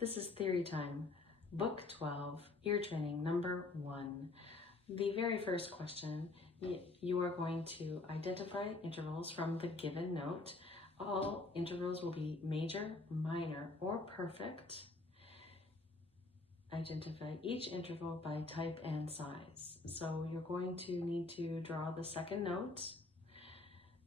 This is Theory Time, Book 12, Ear Training number 1. The very first question, you are going to identify intervals from the given note. All intervals will be major, minor, or perfect. Identify each interval by type and size. So you're going to need to draw the second note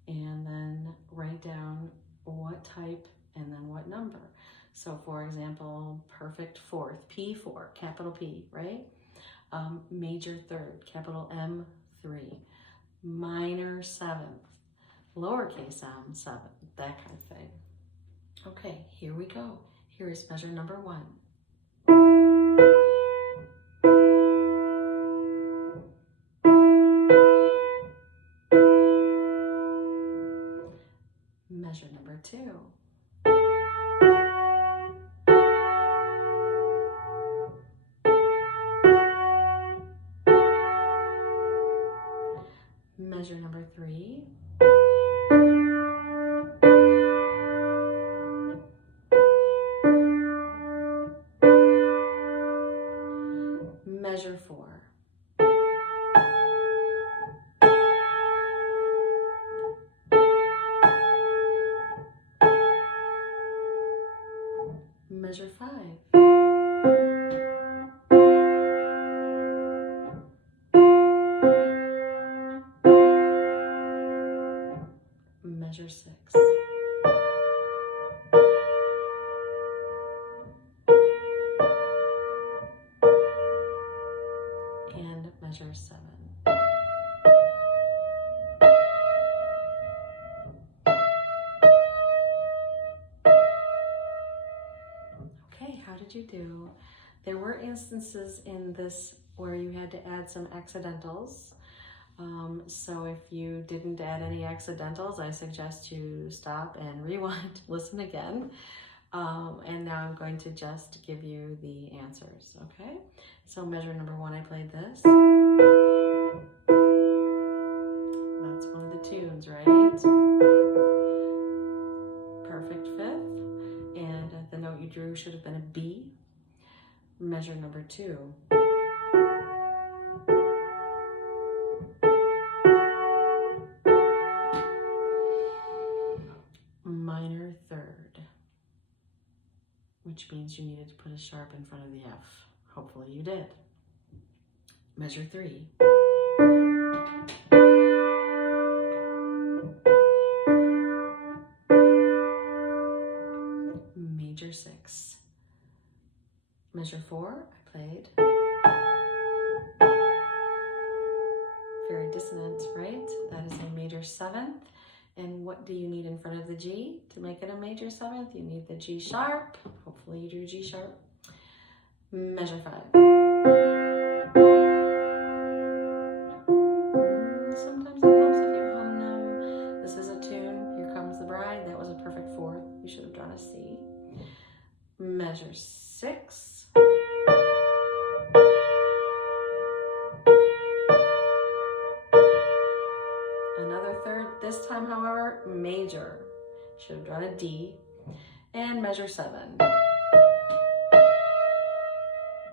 and then write down what type and then what number. So for example, perfect fourth, P4, capital P, right? Major third, capital M3, minor seventh, lowercase m, seventh, that kind of thing. Okay, here we go. Here is measure number 1. Measure number 2. Measure number 3. Measure 4. Measure 5. Measure 6. And measure 7. Okay, how did you do? There were instances in this where you had to add some accidentals. So if you didn't add any accidentals, I suggest you stop and rewind, listen again. And now I'm going to just give you the answers, okay? So measure number 1, I played this. That's one of the tunes, right? Perfect fifth. And the note you drew should have been a B. Measure number 2. Minor third, which means you needed to put a sharp in front of the F. Hopefully you did. Measure 3. Major 6. Measure 4, I played. Very dissonant, right? That is a major 7th. And what do you need in front of the G to make it a major 7th? You need the G sharp. Hopefully you drew G sharp. Measure 5. Sometimes it helps if you hum them. This is a tune. Here Comes the Bride. That was a perfect 4th. You should have drawn a C. Measure 6. Another third, this time, however, major. Should have drawn a D. And measure 7.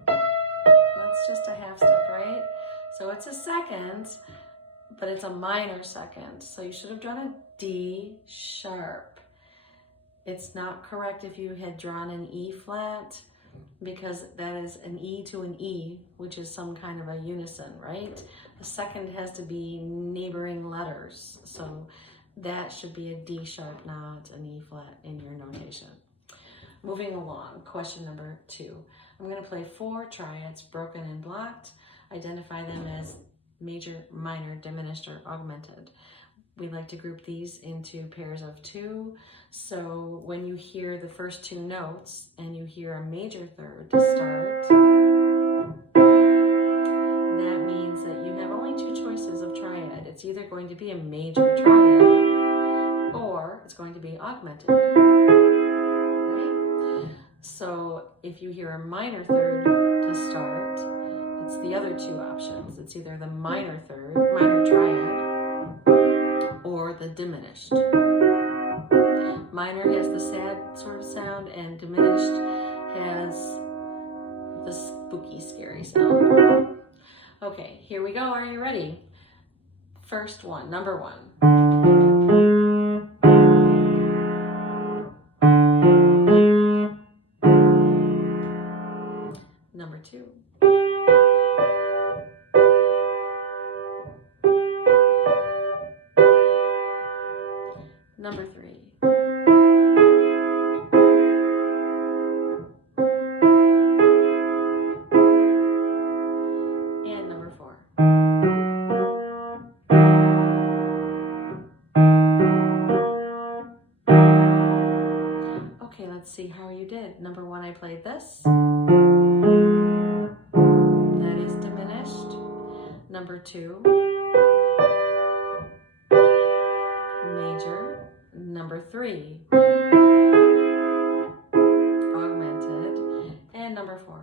That's just a half step, right? So it's a second, but it's a minor second. So you should have drawn a D sharp. It's not correct if you had drawn an E flat, because that is an E to an E, which is some kind of a unison, right? The second has to be neighboring letters. So that should be a D sharp, not an E flat in your notation. Moving along, question number 2. I'm going to play 4 triads, broken and blocked. Identify them as major, minor, diminished, or augmented. We like to group these into pairs of 2. So when you hear the first 2 notes and you hear a major third to start, that means that you have only 2 choices of triad. It's either going to be a major triad or it's going to be augmented. Right? So if you hear a minor third to start, it's the other 2 options. It's either the minor third, minor triad, or the diminished. Minor has the sad sort of sound, and diminished has spooky, scary sound. Okay, here we go. Are you ready? First one, number 1. Number 2. Number 3. And number 4. Okay, let's see how you did. Number 1, I played this. That is diminished. Number 2, major. Number 3, augmented. And number 4,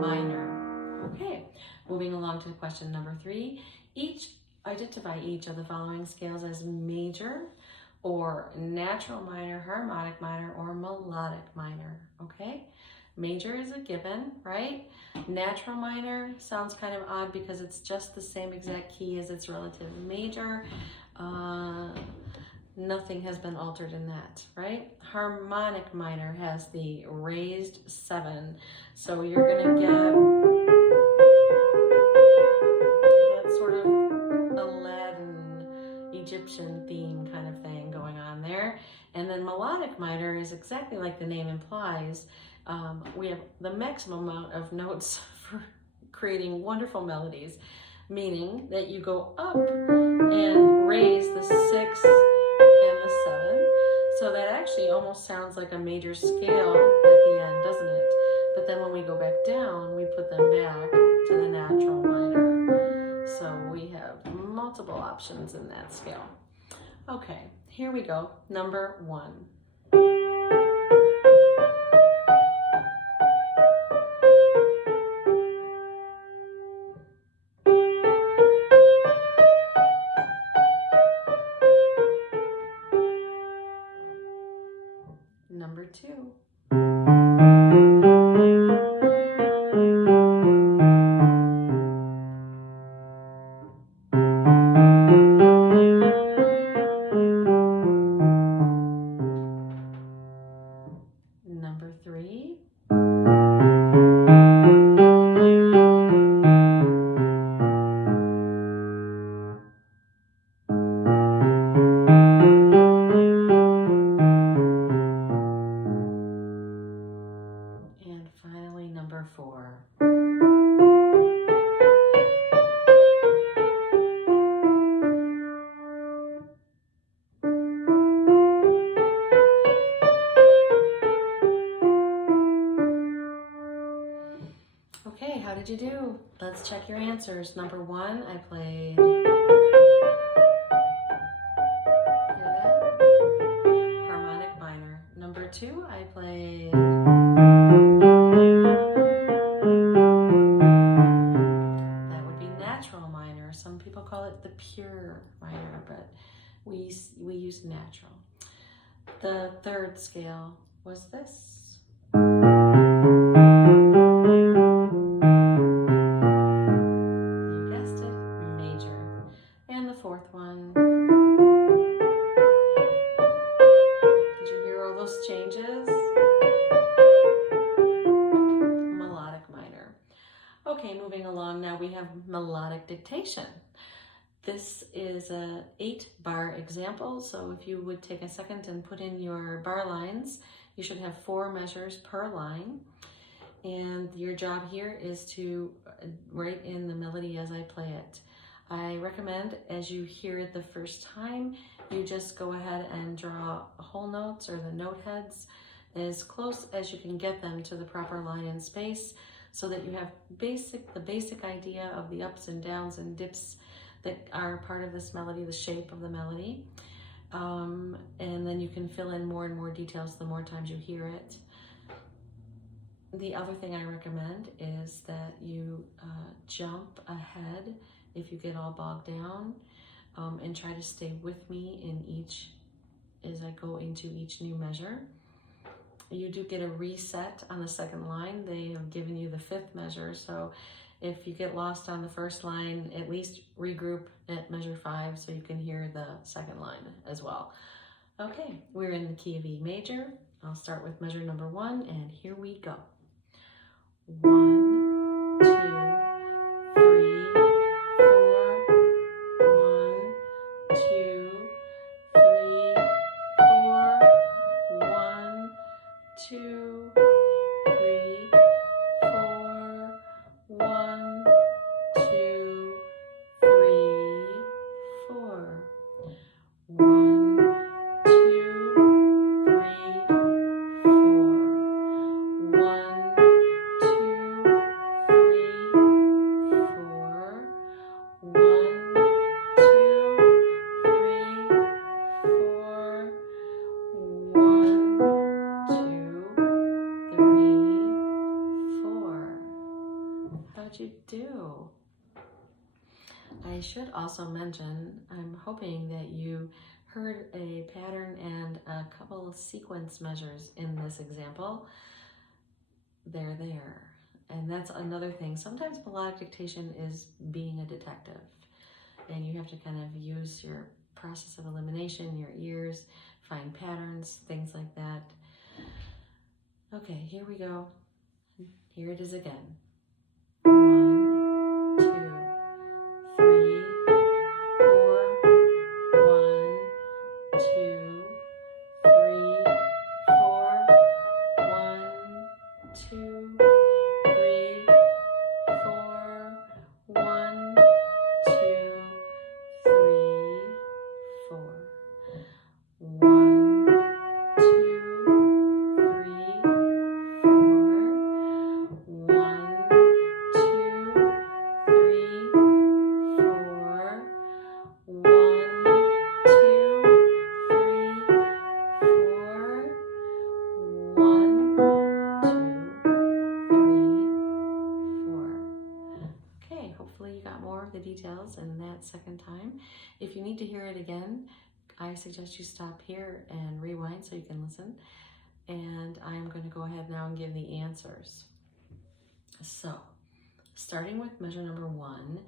minor. Okay, moving along to question number 3. Identify each of the following scales as major or natural minor, harmonic minor, or melodic minor. Okay, major is a given, right? Natural minor sounds kind of odd because it's just the same exact key as its relative major. Nothing has been altered in that, right? Harmonic minor has the raised 7, so you're gonna get that sort of Aladdin Egyptian theme kind of thing going on there. And then melodic minor is exactly like the name implies. We have the maximum amount of notes for creating wonderful melodies, meaning that you go up and raise the 6 and the 7. So that actually almost sounds like a major scale at the end, doesn't it? But then when we go back down, we put them back to the natural minor. So we have multiple options in that scale. Okay, here we go. Number 1. Number 2. Number 3. And finally, number 4. Okay, how did you do? Let's check your answers. Number 1, I played. Hear that? Harmonic minor. Number 2, I played. That would be natural minor. Some people call it the pure minor, but we use natural. The 3rd scale was this. You guessed it, major. And the 4th one. Did you hear all those changes? Melodic minor. Okay, moving along now, we have melodic dictation. This is a 8-bar example, so if you would take a second and put in your bar lines, you should have 4 measures per line. And your job here is to write in the melody as I play it. I recommend, as you hear it the first time, you just go ahead and draw whole notes or the note heads as close as you can get them to the proper line and space, so that you have the basic idea of the ups and downs and dips that are part of this melody, the shape of the melody. And then you can fill in more and more details the more times you hear it. The other thing I recommend is that you jump ahead if you get all bogged down, and try to stay with me in as I go into each new measure. you do get a reset on the second line. They have given you the fifth measure, so if you get lost on the first line, at least regroup at measure 5 so you can hear the second line as well. Okay, we're in the key of E major. I'll start with measure number 1, and here we go. 1, 2, 3, 4. 1, 2, 3, 4. 1, 2, 3, 4. 1, 2, 3, 4. 1, 2, 3, 4. 1, 2, 3, 4. 1, 2, 3, 4. 1, 2, 3, 4. How'd you do? I should also mention, I'm hoping that you heard a pattern and a couple of sequence measures in this example. They're there. And that's another thing. Sometimes melodic dictation is being a detective, and you have to kind of use your process of elimination, your ears, find patterns, things like that. Okay, here we go. Here it is again. 1, 2, 3, 4. 1, 2, 3, 4. 1, 2, 3, 4. 1, 2, 3, 4. 1, 2, 3, 4. 1, 2, 3, 4. 1, 2, 3, 4. 1, 2, 3, 4. Okay, hopefully you got more of the details in that second time. If you need to hear it again, I suggest you stop here and rewind so you can listen. And I'm going to go ahead now and give the answers. So, starting with measure number 1,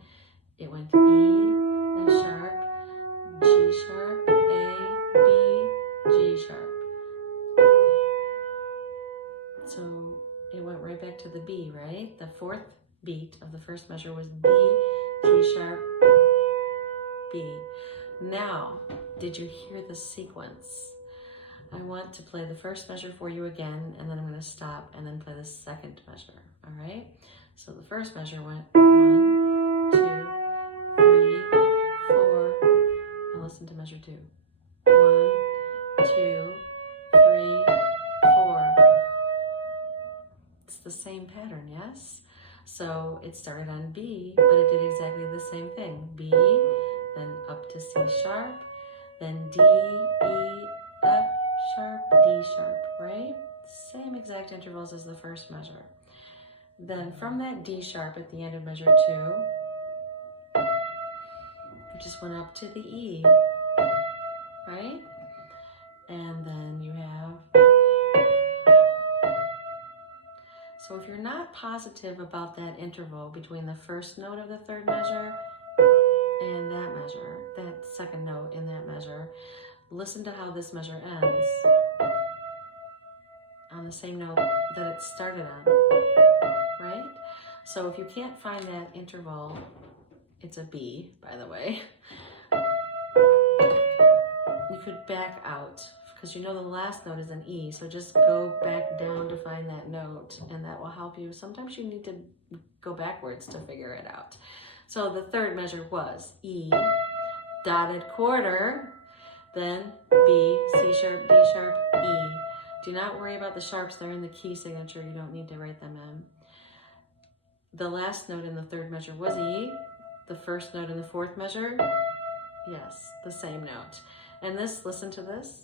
it went E, F sharp, G sharp, A, B, G sharp. So it went right back to the B, right? The fourth beat of the first measure was B, G sharp, B. Now, did you hear the sequence? I want to play the first measure for you again, and then I'm going to stop and then play the second measure, all right? So the first measure went 1, 2, 3, 4. Now listen to measure 2. 1, 2, 3, 4. It's the same pattern, yes? So it started on B, but it did exactly the same thing. B, then up to C sharp, then D, E, F sharp, D sharp, right? Same exact intervals as the first measure. Then from that D sharp at the end of measure 2, we just went up to the E, right? And then you have, so if you're not positive about that interval between the first note of the third measure and that measure, that second note in that measure, listen to how this measure ends on the same note that it started on, right? So if you can't find that interval, it's a B, by the way, you could back out, because you know the last note is an E, so just go back down to find that note, and that will help you. Sometimes you need to go backwards to figure it out. So the third measure was E, dotted quarter, then B, C sharp, D sharp, E. Do not worry about the sharps, they're in the key signature, you don't need to write them in. The last note in the third measure was E. The first note in the fourth measure, yes, the same note. And this, listen to this.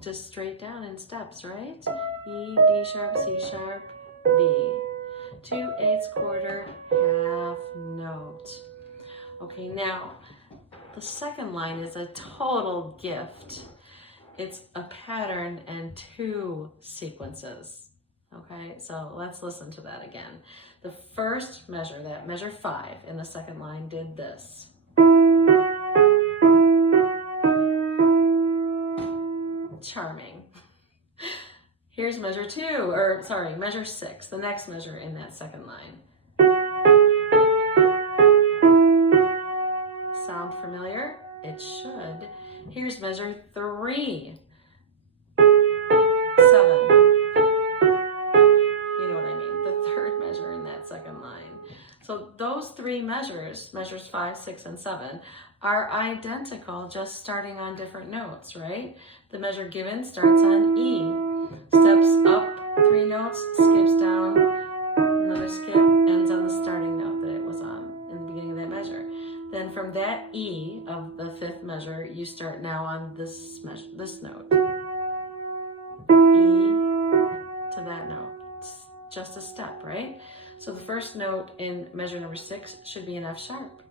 Just straight down in steps, right? E, D sharp, C sharp, B. 2/8 quarter, half note. Okay, now the second line is a total gift. it's a pattern and 2 sequences. Okay, so let's listen to that again. The first measure, that measure 5 in the second line, did this. Charming. Here's measure 6, the next measure in that second line. Sound familiar? It should. Here's measure 3. 7. You know what I mean, the third measure in that second line. So those 3 measures, measures 5, 6, and 7, are identical, just starting on different notes, right? The measure given starts on E, steps up 3 notes, skips down, another skip, ends on the starting note that it was on in the beginning of that measure. Then from that E of the 5th measure, you start now on this note. E to that note. It's just a step, right? So the first note in measure number 6 should be an F sharp.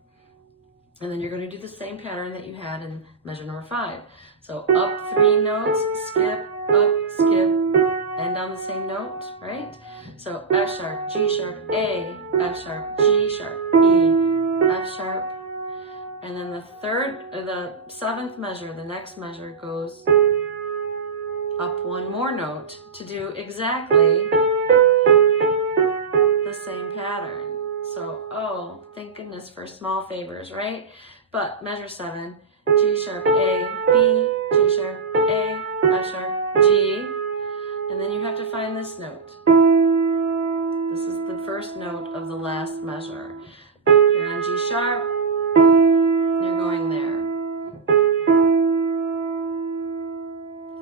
And then you're going to do the same pattern that you had in measure number 5. So up 3 notes, skip, up, skip, end on the same note, right? So F sharp, G sharp, A, F sharp, G sharp, E, F sharp. And then the 7th measure, the next measure, goes up 1 more note to do exactly the same pattern. So, oh, thank goodness for small favors, right? But measure 7, G sharp, A, B, G sharp, A, F sharp, G. And then you have to find this note. This is the first note of the last measure. You're on G sharp, you're going there.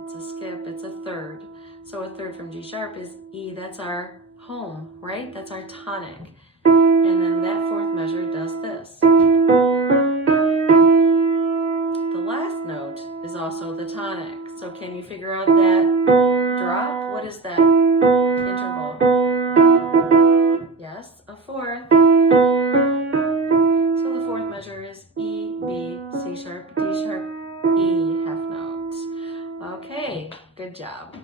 It's a skip, it's a third. So a third from G sharp is E, that's our home, right? That's our tonic. And then that 4th measure does this. The last note is also the tonic. So can you figure out that drop? What is that interval? Yes, a 4th. So the 4th measure is E, B, C sharp, D sharp, E, half note. Okay, good job.